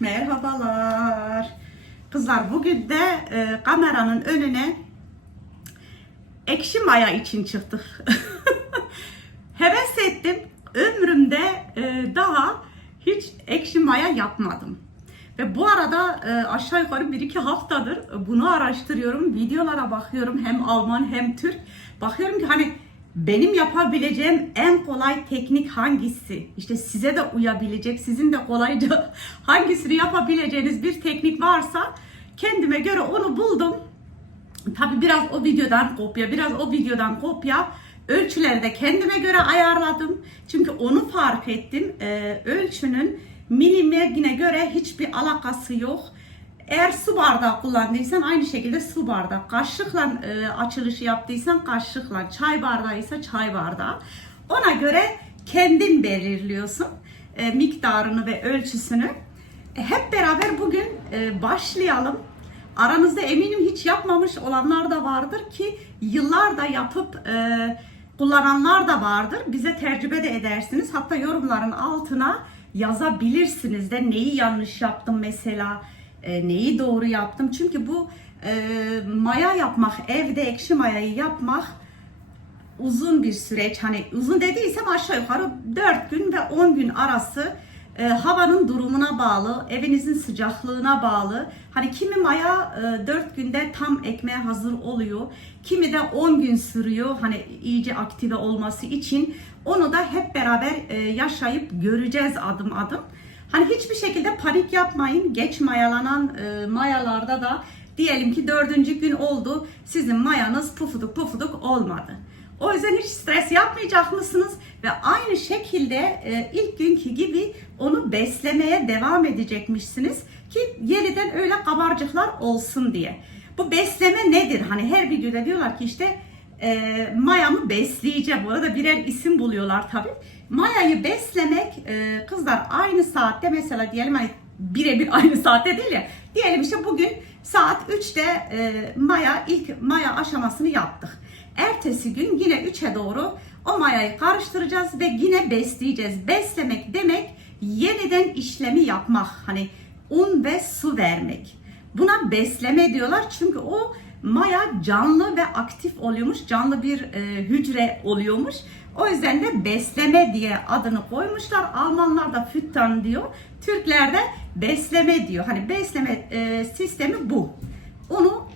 Merhabalar. Kızlar bugün de e, kameranın önüne ekşi maya için çıktık. Heves ettim. Ömrümde e, daha hiç ekşi maya yapmadım. Ve bu arada e, aşağı yukarı 1-2 haftadır bunu araştırıyorum. Videolara bakıyorum hem Alman hem Türk. Bakıyorum ki hani benim yapabileceğim en kolay teknik hangisi? İşte size de uyabilecek, sizin de kolayca hangisini yapabileceğiniz bir teknik varsa kendime göre onu buldum. Tabi biraz o videodan kopya, biraz o videodan kopya. Ölçüleri de kendime göre ayarladım. Çünkü onu fark ettim. Ee, ölçünün milimetrine göre hiçbir alakası yok. Eğer su bardağı kullandıysan aynı şekilde su bardağı. Kaşıkla e, açılışı yaptıysan kaşıkla. Çay bardağı ise çay bardağı. Ona göre kendin belirliyorsun e, miktarını ve ölçüsünü. E, hep beraber bugün e, başlayalım. Aranızda eminim hiç yapmamış olanlar da vardır ki yıllarda yapıp e, kullananlar da vardır. Bize tecrübe de edersiniz. Hatta yorumların altına yazabilirsiniz de neyi yanlış yaptım mesela, e, neyi doğru yaptım. Çünkü bu e, maya yapmak, evde ekşi mayayı yapmak uzun bir süreç. Hani uzun dediysem aşağı yukarı 4 gün ve 10 gün arası e, havanın durumuna bağlı, evinizin sıcaklığına bağlı. Hani kimi maya e, 4 günde tam ekmeğe hazır oluyor. Kimi de 10 gün sürüyor. Hani iyice aktive olması için. Onu da hep beraber e, yaşayıp göreceğiz adım adım. Hani hiçbir şekilde panik yapmayın. Geç mayalanan e, mayalarda da diyelim ki dördüncü gün oldu. Sizin mayanız pufuduk pufuduk olmadı. O yüzden hiç stres yapmayacak mısınız? Ve aynı şekilde e, ilk günkü gibi onu beslemeye devam edecekmişsiniz ki yeniden öyle kabarcıklar olsun diye. Bu besleme nedir? Hani her videoda diyorlar ki işte e, mayamı besleyeceğim. Bu arada birer isim buluyorlar tabii. Mayayı beslemek e, kızlar aynı saatte mesela diyelim hani birebir aynı saatte değil ya. Diyelim işte bugün saat 3'te e, maya ilk maya aşamasını yaptık. Ertesi gün yine 3'e doğru o mayayı karıştıracağız ve yine besleyeceğiz. Beslemek demek yeniden işlemi yapmak. Hani un ve su vermek. Buna besleme diyorlar çünkü o maya canlı ve aktif oluyormuş. Canlı bir e, hücre oluyormuş. O yüzden de besleme diye adını koymuşlar. Almanlar da füttern diyor. Türkler de besleme diyor. Hani besleme e, sistemi bu. Onu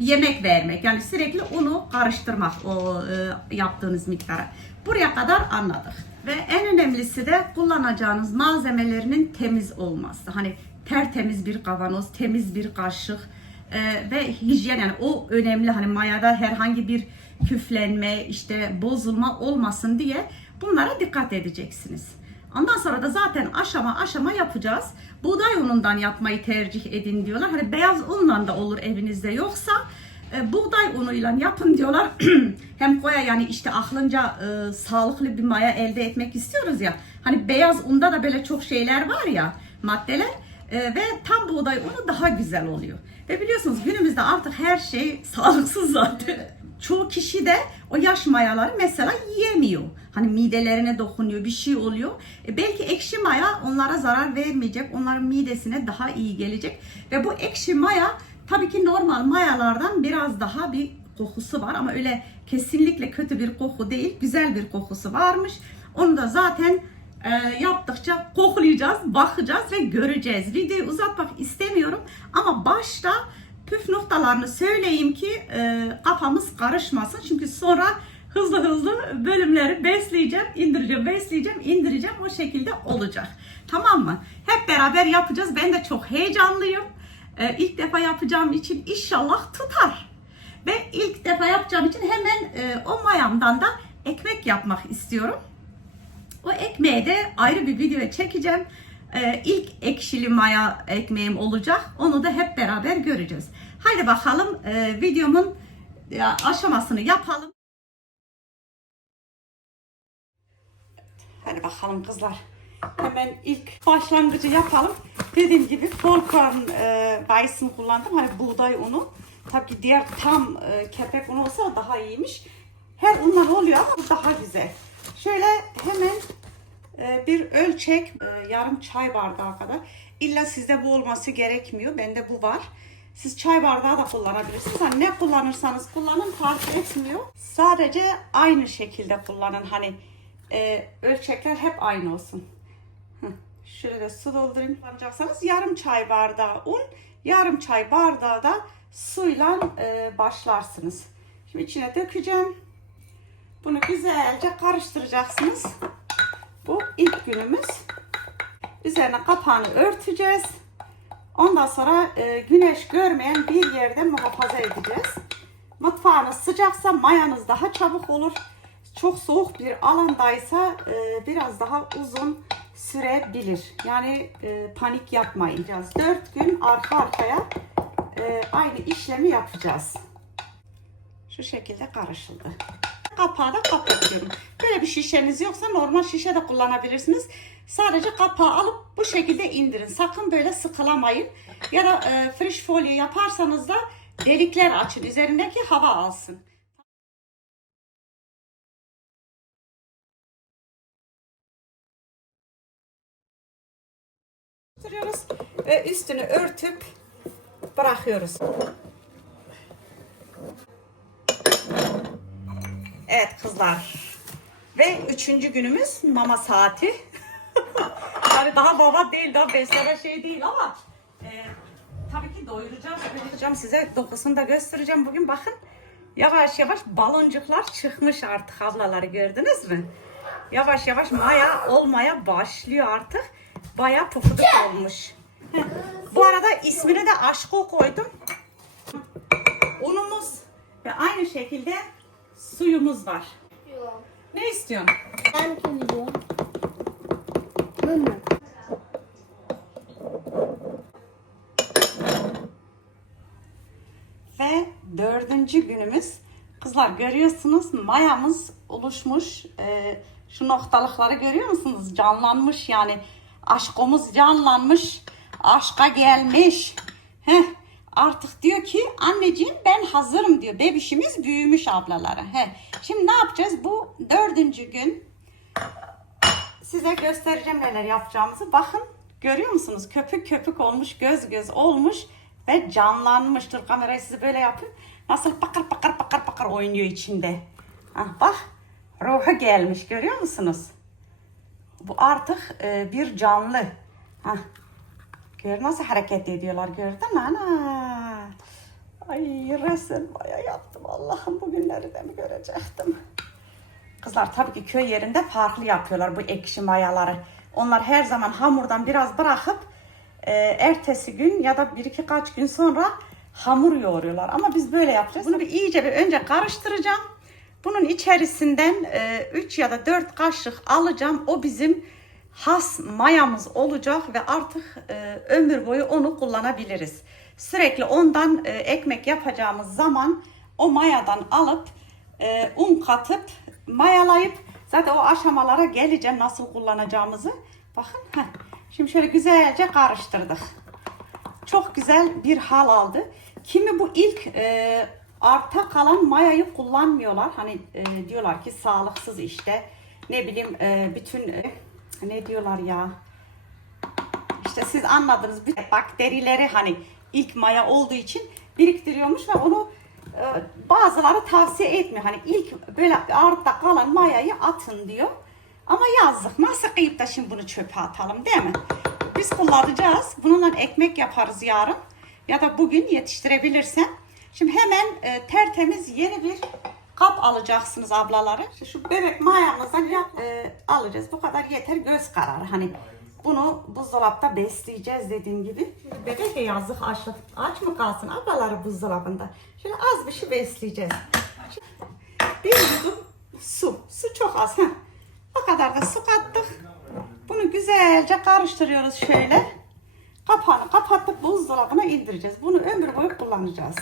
yemek vermek. Yani sürekli onu karıştırmak o e, yaptığınız miktara. Buraya kadar anladık. Ve en önemlisi de kullanacağınız malzemelerinin temiz olması. Hani tertemiz bir kavanoz, temiz bir kaşık e, ve hijyen yani o önemli. Hani mayada herhangi bir küflenme, işte bozulma olmasın diye bunlara dikkat edeceksiniz. Ondan sonra da zaten aşama aşama yapacağız. Buğday unundan yapmayı tercih edin diyorlar. Hani beyaz unla da olur evinizde yoksa e, buğday unuyla yapın diyorlar. Hem koya yani işte aklınca e, sağlıklı bir maya elde etmek istiyoruz ya. Hani beyaz unda da böyle çok şeyler var ya maddeler e, ve tam buğday unu daha güzel oluyor. Ve biliyorsunuz günümüzde artık her şey sağlıksız zaten. Çoğu kişi de o yaş mayaları mesela yiyemiyor. Hani midelerine dokunuyor, bir şey oluyor. E belki ekşi maya onlara zarar vermeyecek, onların midesine daha iyi gelecek. Ve bu ekşi maya tabii ki normal mayalardan biraz daha bir kokusu var ama öyle kesinlikle kötü bir koku değil, güzel bir kokusu varmış. Onu da zaten e, yaptıkça koklayacağız, bakacağız ve göreceğiz. Videoyu uzatmak istemiyorum ama başta püf noktalarını söyleyeyim ki e, kafamız karışmasın. Çünkü sonra hızlı hızlı bölümleri besleyeceğim, indireceğim, besleyeceğim, indireceğim. O şekilde olacak. Tamam mı? Hep beraber yapacağız. Ben de çok heyecanlıyım. E, ilk defa yapacağım için inşallah tutar. Ve ilk defa yapacağım için hemen e, o mayamdan da ekmek yapmak istiyorum. O ekmeğe de ayrı bir video çekeceğim. Ee, ilk ekşili maya ekmeğim olacak. Onu da hep beraber göreceğiz. Haydi bakalım e, videomun e, aşamasını yapalım. Hadi bakalım kızlar. Hemen ilk başlangıcı yapalım. Dediğim gibi Volkan e, Weissen kullandım. Hani buğday unu. Tabii ki diğer tam e, kepek unu olsa daha iyiymiş. Her unlar oluyor ama bu daha güzel. Şöyle hemen bir ölçek e, yarım çay bardağı kadar. İlla sizde bu olması gerekmiyor. Bende bu var. Siz çay bardağı da kullanabilirsiniz. Hani ne kullanırsanız kullanın fark etmiyor. Sadece aynı şekilde kullanın. Hani e, ölçekler hep aynı olsun. Şöyle de su doldurayım. Kullanacaksanız yarım çay bardağı un, yarım çay bardağı da suyla e, başlarsınız. Şimdi içine dökeceğim. Bunu güzelce karıştıracaksınız. Bu ilk günümüz. Üzerine kapağını örteceğiz. Ondan sonra e, güneş görmeyen bir yerde muhafaza edeceğiz. Mutfağınız sıcaksa mayanız daha çabuk olur. Çok soğuk bir alandaysa e, biraz daha uzun sürebilir. Yani e, panik yapmayın. 4 gün arka arkaya e, aynı işlemi yapacağız. Şu şekilde karışıldı. Kapağı da kapatıyorum. Böyle bir şişeniz yoksa normal şişe de kullanabilirsiniz. Sadece kapağı alıp bu şekilde indirin. Sakın böyle sıkılamayın. Ya da e, friş folyo yaparsanız da delikler açın. Üzerindeki hava alsın. Ve üstünü örtüp bırakıyoruz. Evet kızlar. Ve üçüncü günümüz mama saati. yani daha baba değil, daha besleme şey değil ama e, tabii ki doyuracağım. Doyuracağım size dokusunu da göstereceğim bugün. Bakın yavaş yavaş baloncuklar çıkmış artık ablaları gördünüz mü? Yavaş yavaş maya olmaya başlıyor artık. Baya pufuduk olmuş. Bu arada ismini de aşko koydum. Unumuz ve aynı şekilde suyumuz var. Yok. Ne istiyorsun? Ben kim biliyorum? Mama. Ve dördüncü günümüz. Kızlar görüyorsunuz mayamız oluşmuş. Ee, şu noktalıkları görüyor musunuz? Canlanmış yani. Aşkımız canlanmış. Aşka gelmiş. Heh. Artık diyor ki anneciğim ben hazırım diyor. Bebişimiz büyümüş ablalara. Heh. Şimdi ne yapacağız? Bu dördüncü gün size göstereceğim neler yapacağımızı. Bakın görüyor musunuz? Köpük köpük olmuş, göz göz olmuş ve canlanmıştır. Kamerayı size böyle yapın. Nasıl pakır pakır pakır pakır oynuyor içinde. Ah bak ruhu gelmiş görüyor musunuz? Bu artık e, bir canlı. Hah. Gör nasıl hareket ediyorlar gördün mü? Ana. Ay resim baya yaptım Allah'ım bugünleri de mi görecektim? Kızlar tabii ki köy yerinde farklı yapıyorlar bu ekşi mayaları. Onlar her zaman hamurdan biraz bırakıp e, ertesi gün ya da bir iki kaç gün sonra hamur yoğuruyorlar. Ama biz böyle yapacağız. Bunu bir iyice bir önce karıştıracağım. Bunun içerisinden 3 ya da 4 kaşık alacağım. O bizim has mayamız olacak ve artık e, ömür boyu onu kullanabiliriz. Sürekli ondan e, ekmek yapacağımız zaman o mayadan alıp e, un katıp mayalayıp zaten o aşamalara geleceğim nasıl kullanacağımızı. Bakın heh. şimdi şöyle güzelce karıştırdık. Çok güzel bir hal aldı. Kimi bu ilk e, arta kalan mayayı kullanmıyorlar. Hani e, diyorlar ki sağlıksız işte. Ne bileyim e, bütün e, ne diyorlar ya? İşte siz anladınız. Bütün bakterileri hani ilk maya olduğu için biriktiriyormuş ve onu e, bazıları tavsiye etmiyor. Hani ilk böyle artta kalan mayayı atın diyor. Ama yazdık. Nasıl kıyıp da şimdi bunu çöpe atalım değil mi? Biz kullanacağız. Bununla ekmek yaparız yarın. Ya da bugün yetiştirebilirsem. Şimdi hemen e, tertemiz yeni bir kap alacaksınız ablaları. Şu bebek mayamızdan ya, e, alacağız. Bu kadar yeter göz kararı. Hani bunu buzdolapta besleyeceğiz dediğim gibi. Şimdi bebek de yazık aç, aç mı kalsın ablaları buzdolabında. Şöyle az bir şey besleyeceğiz. Bir yudum su. Su çok az. Heh. O kadar da su kattık. Bunu güzelce karıştırıyoruz şöyle. Kapağını kapatıp buzdolabına indireceğiz. Bunu ömür boyu kullanacağız.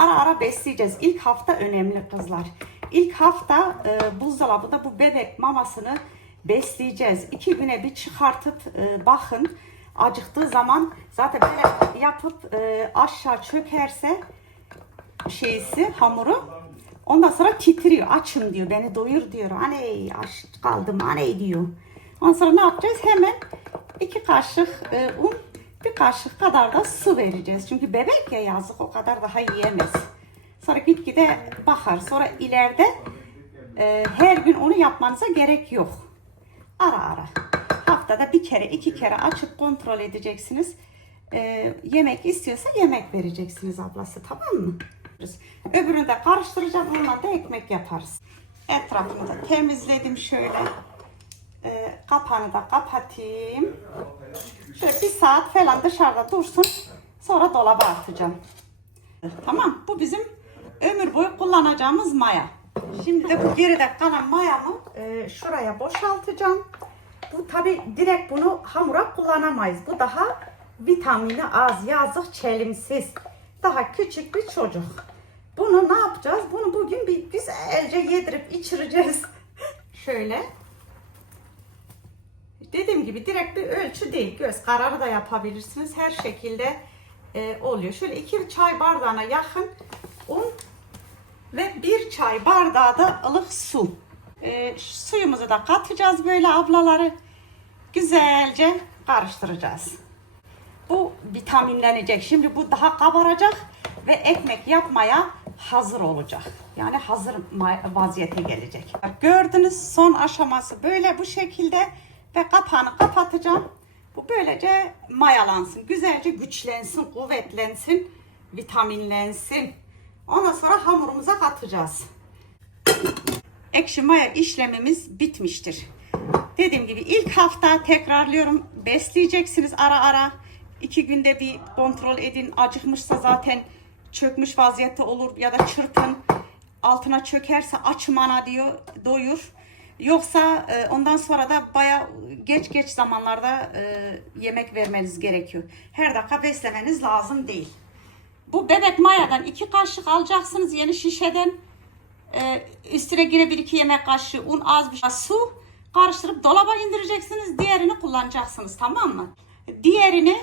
Ara ara besleyeceğiz. İlk hafta önemli kızlar. İlk hafta e, buzdolabında bu bebek mamasını besleyeceğiz. İki güne bir çıkartıp e, bakın. Acıktığı zaman zaten böyle yapıp e, aşağı çökerse şeysi hamuru Ondan sonra titriyor. Açım diyor. Beni doyur diyor. Aney aç kaldım aney diyor. Ondan sonra ne yapacağız? Hemen iki kaşık e, un, bir kaşık kadar da su vereceğiz. Çünkü bebek ya yazık o kadar daha yiyemez. Sonra gitgide bakar. Sonra ileride e, her gün onu yapmanıza gerek yok. Ara ara. Haftada bir kere iki kere açıp kontrol edeceksiniz. E, yemek istiyorsa yemek vereceksiniz ablası tamam mı? Öbürünü de karıştıracağım. Onunla da ekmek yaparız. Etrafını da temizledim şöyle. E, kapağını da kapatayım. Şöyle bir saat falan dışarıda dursun. Sonra dolaba atacağım. Tamam. Bu bizim ömür boyu kullanacağımız maya. Şimdi de bu geride kalan mayamı e, şuraya boşaltacağım. Bu tabi direkt bunu hamura kullanamayız. Bu daha vitamini az, yazık, çelimsiz. Daha küçük bir çocuk. Bunu ne yapacağız? Bunu bugün bir güzelce yedirip içireceğiz. Şöyle. Dediğim gibi direkt bir ölçü değil. Göz kararı da yapabilirsiniz. Her şekilde e, oluyor. Şöyle iki çay bardağına yakın un ve bir çay bardağı da ılık su. E, suyumuzu da katacağız böyle ablaları. Güzelce karıştıracağız. Bu vitaminlenecek. Şimdi bu daha kabaracak ve ekmek yapmaya hazır olacak. Yani hazır vaziyete gelecek. Gördünüz son aşaması böyle bu şekilde ve kapağını kapatacağım. Bu böylece mayalansın. Güzelce güçlensin, kuvvetlensin, vitaminlensin. Ondan sonra hamurumuza katacağız. Ekşi maya işlemimiz bitmiştir. Dediğim gibi ilk hafta tekrarlıyorum. Besleyeceksiniz ara ara. İki günde bir kontrol edin. Acıkmışsa zaten çökmüş vaziyette olur ya da çırpın. Altına çökerse açmana diyor doyur. Yoksa e, ondan sonra da baya geç geç zamanlarda e, yemek vermeniz gerekiyor. Her dakika beslemeniz lazım değil. Bu bebek mayadan iki kaşık alacaksınız yeni şişeden. Ee, üstüne yine bir iki yemek kaşığı un az bir şey su karıştırıp dolaba indireceksiniz. Diğerini kullanacaksınız tamam mı? Diğerini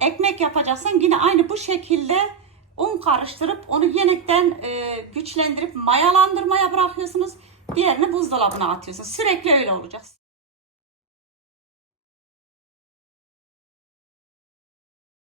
ekmek yapacaksın. Yine aynı bu şekilde un karıştırıp onu yeniden e, güçlendirip mayalandırmaya bırakıyorsunuz. Diğerini buzdolabına atıyorsunuz. Sürekli öyle olacak.